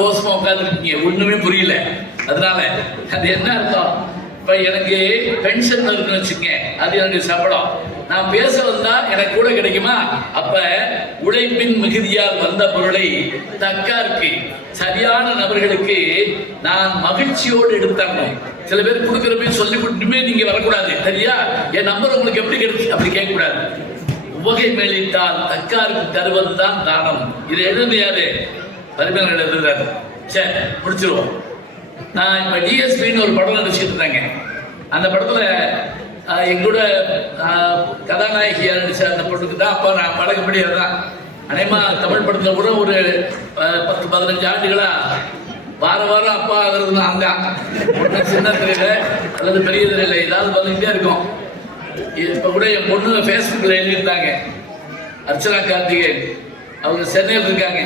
சந்தோஷமா உட்காந்துருக்கீங்க, ஒண்ணுமே புரியல. அதனால அது என்ன அர்த்தம்? இப்ப எனக்கு பென்ஷன் இருக்குன்னு வச்சுக்கங்க, அது எனக்கு சம்பளம். நான் பேச வந்தா எனக்கு கூட கிடைக்குமா? அப்ப உழைப்பின் மிகுதியால் வந்த பொருளை தக்காருக்கு சரியான நபர்களுக்கு நான் மகிழ்ச்சியோடு எடுத்தாங்க. சில பேர் கொடுக்குறப்ப சொல்லி கொடுத்துமே நீங்க வரக்கூடாது, சரியா? என் நம்பர் உங்களுக்கு எப்படி கிடைச்சு அப்படி கேட்கக்கூடாது. உவகை மேலிட்டால் தக்காருக்கு தருவதுதான் தானம். இது எழுது யாரு? பரிமேலன் எழுதுறாரு. சரி, முடிச்சிருவோம். நான் இப்ப டிஎஸ்பின்னு ஒரு படம் நடிச்சுட்டு இருந்தாங்க. அந்த படத்துல எங்கூட கதாநாயகியா நடிச்ச அந்த பொண்ணுக்கு தான் அப்பா நான் பழக்கப்படி அதுதான். அநேகமா தமிழ் படத்துல கூட ஒரு 10-15 ஆண்டுகளா வாரம் அப்பா ஆகிறது நான் தான். சின்ன திரையில அல்லது பெரிய திரையில ஏதாவது வந்துகிட்டே இருக்கும். இப்ப கூட என் பொண்ணு ஃபேஸ்புக்ல எழுதியிருந்தாங்க, அர்ச்சனா கார்த்திகேயன். அவங்க சென்னையில் இருக்காங்க.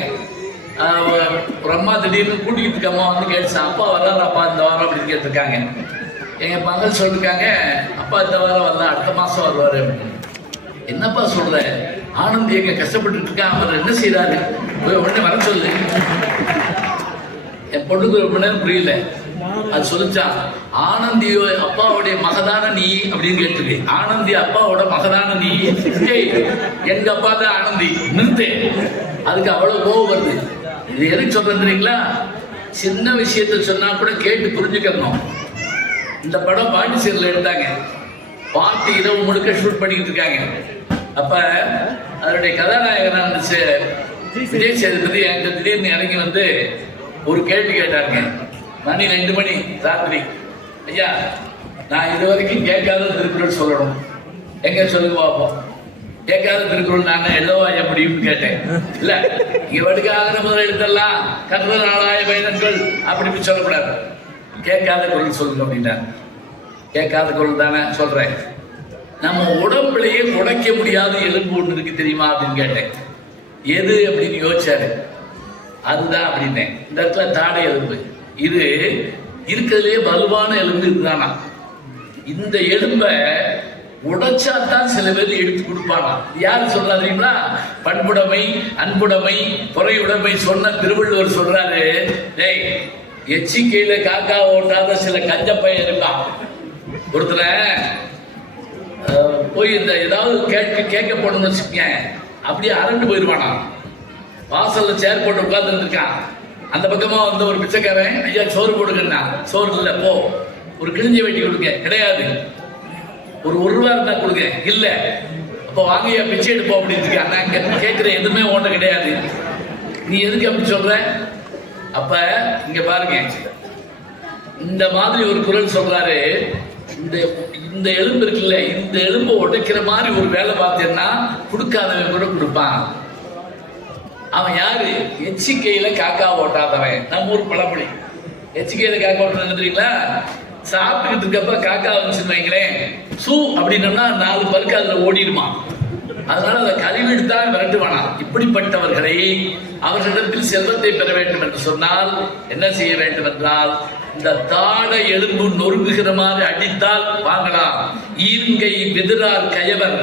ஒரு அம்மா திடீர்னு கூட்டிகிட்டு இருக்க அம்மா வந்து கேட்டுச்சு, அப்பா வர்றாருப்பா இந்த வாரம் அப்படின்னு கேட்டிருக்காங்க. எங்க மகள் சொல்லிருக்காங்க, அப்பா இந்த வாரம் வரல, அடுத்த மாசம் வருவாரு. என்னப்பா சொல்ற? ஆனந்த் எங்க கஷ்டப்பட்டு இருக்கா, அவர் என்ன செய்யறாரு, உடனே வர சொல்லு. என் பொண்ணுக்கு ரொம்ப நேரம் புரியல. அது சொல்லிச்சான், ஆனந்தி அப்பாவுடைய மகதான நீ அப்படின்னு கேட்டிருக்கு. ஆனந்தி அப்பாவோட மகதான நீ? எங்க அப்பா தான் ஆனந்தி. நிறுத்து. அதுக்கு அவ்வளவு கோவம் வருது. இது எதுக்கு சொல்றது தெரியுங்களா? சின்ன விஷயத்த சொன்னா கூட கேட்டு புரிஞ்சுக்கணும். இந்த படம் பாண்டிச்சேரியில் எடுத்தாங்க. பாட்டு இரவு முழுக்க ஷூட் பண்ணிக்கிட்டு இருக்காங்க. அப்ப அதனுடைய கதாநாயகனா இருந்துச்சு விஜய் சேதுபதி. என்கிட்ட திடீர்னு இறங்கி வந்து ஒரு கேள்வி கேட்டாருங்க. மணி 2 மணி ராத்திரி. ஐயா, நான் இது வரைக்கும் கேட்காத திருக்குறள் சொல்லணும், எங்க சொல்லுங்க பார்ப்போம். கேட்காத திருக்குறள் நான் எழுதவா எப்படின்னு கேட்டேன். இல்ல, இங்க வடுக்காகிற முதல் எழுத்தெல்லாம் கற்ற நாளாய பயணங்கள் அப்படி சொல்லக்கூடாது, கேட்காத குரல் சொல்லுங்க அப்படின்னா. கேட்காத குரல் தானே சொல்றேன். நம்ம உடம்புலையே உடைக்க முடியாத எலும்பு ஒண்ணு இருக்கு தெரியுமா அப்படின்னு கேட்டேன். எது அப்படின்னு யோசிச்சாரு. அதுதான் அப்படின்னேன். இந்த இடத்துல தாடை எலும்பு. இது இருக்கிறதுலே வலுவான எலும்பு இதுதானா. இந்த எலும்பை உடைச்சாதான் சில பேர் எடுத்து கொடுப்பானா. யாரு சொல்றா தெரியுங்களா? பண்புடைமை, அன்புடைமை, பொறையுடைமை சொன்ன திருவள்ளுவர் சொல்றாரு, டேய், எச்சிக்கையில காக்கா ஓட்டாத சில கஞ்ச பையன் இருக்கான். ஒருத்தர போய் இந்த ஏதாவது கேட்க போடணும்னு வச்சுக்கேன், அப்படியே அரண்டு போயிடுவானா. வாசல்ல சேர் போட்டு உட்கார்ந்து இருக்கான். அந்த பக்கமா வந்து ஒரு பிச்சைக்காரன், ஐயா சோறு போடுங்கன்னா, சோறு இல்லை, போ ஒரு கிழிஞ்ச வெட்டி கொடுங்க, கிடையாது. ஒரு ரூபா இருந்தா கொடுங்க, இல்ல அப்போ வாங்கியா பிச்சை எடுப்போம் அப்படின்னு இருக்கேன். நான் கேட்கிற எதுவுமே ஒண்ணு கிடையாது, நீ எதுக்கு அப்படி சொல்ற? அப்ப இங்க பாருங்க, இந்த மாதிரி ஒரு குரல் சொல்றாரு. இந்த எலும்பு இருக்குல்ல, இந்த எலும்பை உடைக்கிற மாதிரி ஒரு வேலை பார்த்தேன்னா கொடுக்காதவன் கூட கொடுப்பான். அவன் யாரு? எச்சிக்கையில காக்கா ஓட்டாதவன். நம்ம ஊர் பழமொழி. எச்சிக்கையில காக்கா ஓட்டுறது தெரியுங்களா? சாப்பிட்டுக்கிட்டு இருக்கப்ப காக்கா வந்துச்சுன்னு வைங்களேன், சூ அப்படின்னோம்னா 4 பருக்கு அதுல ஓடிடுமா. அதனால அதை கழுவிடுத்தான் விரட்டுவானா. இப்படிப்பட்டவர்களை அவர்களிடத்தில் செல்வத்தை பெற வேண்டும் என்று சொன்னால் என்ன செய்ய வேண்டும் என்றால், இந்த தாடை எலும்பு நொறுங்குகிற மாதிரி அடித்தால் வாங்கலாம். ஈர்ங்கை விதிரார் கயவர்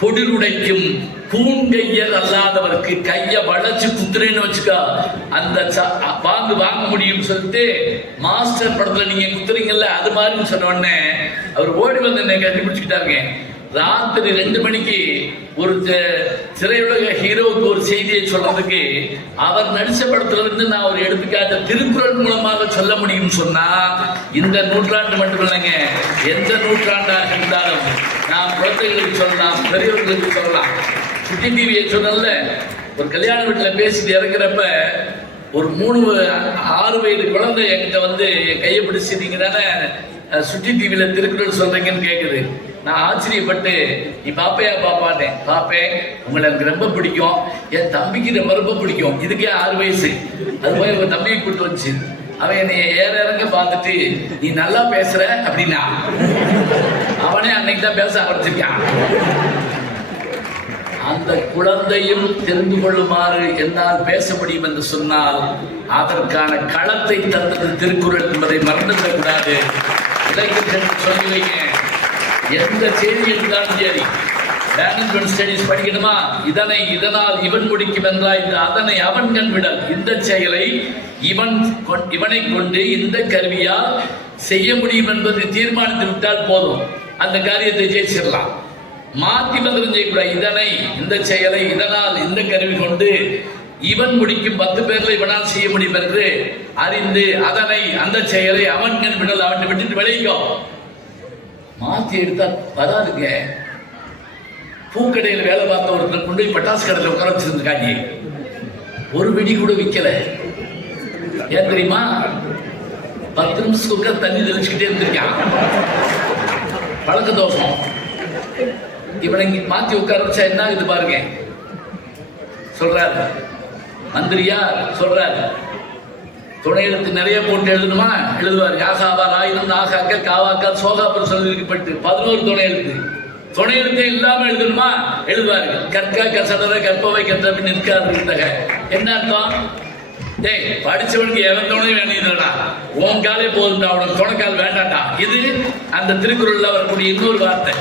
கொடிருடைக்கும் கூண்கையர் அல்லாதவருக்கு கைய வளைச்சு குத்துறேன்னு வச்சுக்கா அந்த வாங்க முடியும் சொல்லிட்டு மாஸ்டர் படத்துல நீங்க குத்துறீங்கல்ல அது மாதிரி சொன்ன உடனே அவர் ஓடி வந்து என்னை கண்டுபிடிச்சுக்கிட்டாருங்க. ராத்திரி 2 மணிக்கு ஒரு திரையுலக ஹீரோவுக்கு ஒரு செய்தியை சொல்றதுக்கு அவர் நடிச்ச படத்துல இருந்து நான் ஒரு எடுத்துக்காட்ட திருக்குறள் மூலமாக சொல்ல முடியும் சொன்னா, இந்த நூற்றாண்டு மட்டும் இல்லைங்க, எந்த நூற்றாண்டாக இருந்தாலும் நாம் குழந்தைகளுக்கு சொல்லலாம், பெரியவர்களுக்கு சொல்லலாம். சுட்டி டிவியை சொன்னல, ஒரு கல்யாண வீட்டில் பேசிட்டு இறங்குறப்ப ஒரு 6 வயது குழந்தை என்கிட்ட வந்து கையை பிடிச்சி நீங்க தானே சுட்டி டிவியில திருக்குறள் சொல்றீங்கன்னு கேட்குது. நான் ஆச்சரியப்பட்டு, நீ பாப்பையா பாப்பாட்டேன். பாப்பேன், உங்களை எனக்கு ரொம்ப பிடிக்கும், என் தம்பிக்கு ரொம்ப பிடிக்கும். இதுக்கே 6 வயசு. அது போய் உங்க தம்பியை கூட்டு வந்துச்சு. அவன் என்னை இறங்க பார்த்துட்டு, நீ நல்லா பேசுற அப்படின்னா, அவனே அன்னைக்கு தான் பேச ஆரம்பிச்சிருக்கான். அந்த குழந்தையும் தெரிந்து கொள்ளுமாறு என்னால் பேச முடியும் என்று சொன்னால் அதற்கான களத்தை தந்தது திருக்குறள் என்பதை மறந்துவிடக் கூடாது. இளைஞர்கள் சொல்லி வைங்க, எந்த செய்தி இருந்தாலும் சரி, மேனேஜ்மெண்ட் ஸ்டடீஸ் படிக்கணுமா, இதனால் இவன் முடிக்கும் என்றால் இந்த அதனை அவன் கண் விடல். இந்த செயலை இவனை கொண்டு இந்த கருவியால் செய்ய முடியும் என்பதை தீர்மானித்து விட்டால் போதும், அந்த காரியத்தை ஜெயிச்சிடலாம். மாற்றி மந்திரம் செய்யக்கூடாது. இதனை, இந்த செயலை இதனால் இந்த கருவி கொண்டு இவன் முடிக்கும் 10 பேர்ல இவனால் செய்ய முடியும் என்று அறிந்து அதனை அந்த செயலை அவன் விடல் அவன் விட்டுட்டு விளைவிக்கும். மாற்றி எடுத்தா வராதுங்க. பூக்கடையில் வேலை பார்த்த ஒருத்தர் கொண்டு போய் பட்டாசு கடையில் உட்கார வச்சிருந்துருக்காங்க. ஒரு வெடி கூட விற்கல. ஏன் தெரியுமா? 10 நிமிஷத்துக்கு தண்ணி தெளிச்சுக்கிட்டே இருந்திருக்கான். பழக்க தோஷம். இவனை மாத்தி உட்கார வச்சா என்ன இது பாருங்க. சொல்றாரு மந்திரியா, சொல்றாரு துணை எழுத்து நிறைய போட்டு எழுதணுமா, எழுதுவாரு. யாசாபா ராயிரம் நாகாக்க காவாக்கா சோகாப்பர் சொல்லிருக்கப்பட்டு 11 துணை எழுத்து. துணை எழுத்தே இல்லாம எழுதணுமா, எழுதுவாரு. கற்கா கசடர கற்பவை கற்றபின் நிற்காது. என்ன அர்த்தம்? டேய், படிச்சவனுக்கு எவன் துணை வேணும்டா, உன் காலே போதுண்டா, அவனுக்கு துணைக்கால் வேண்டாண்டா. இது அந்த திருக்குறள்ல வரக்கூடிய இன்னொரு வார்த்தை.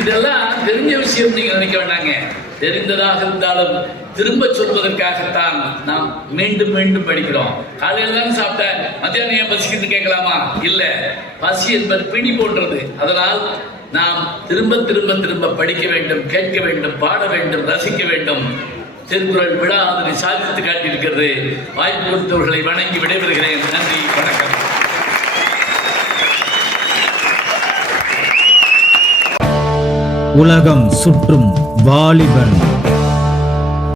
இதெல்லாம் தெரிஞ்ச விஷயம் நீங்க நினைக்க வேண்டாங்க. தெரிந்ததாக இருந்தாலும் திரும்ப சொல்வதற்காகத்தான் நாம் மீண்டும் மீண்டும் படிக்கிறோம். காலையில் தான் சாப்பிட்டேன், மத்தியானம் ஏன் பசிக்குது கேட்கலாமா? இல்ல, பசி என்பது பிடி போன்றது. அதனால் நாம் திரும்ப திரும்ப திரும்ப படிக்க வேண்டும், கேட்க வேண்டும், பாட வேண்டும், ரசிக்க வேண்டும். திருக்குறள் விழா அதனை சாதித்து காட்டியிருக்கிறது. வாய்ப்பு கொடுத்தவர்களை வணங்கி விடைபெறுகிறேன். நன்றி, வணக்கம். உலகம் சுற்றும் வாலிபன்.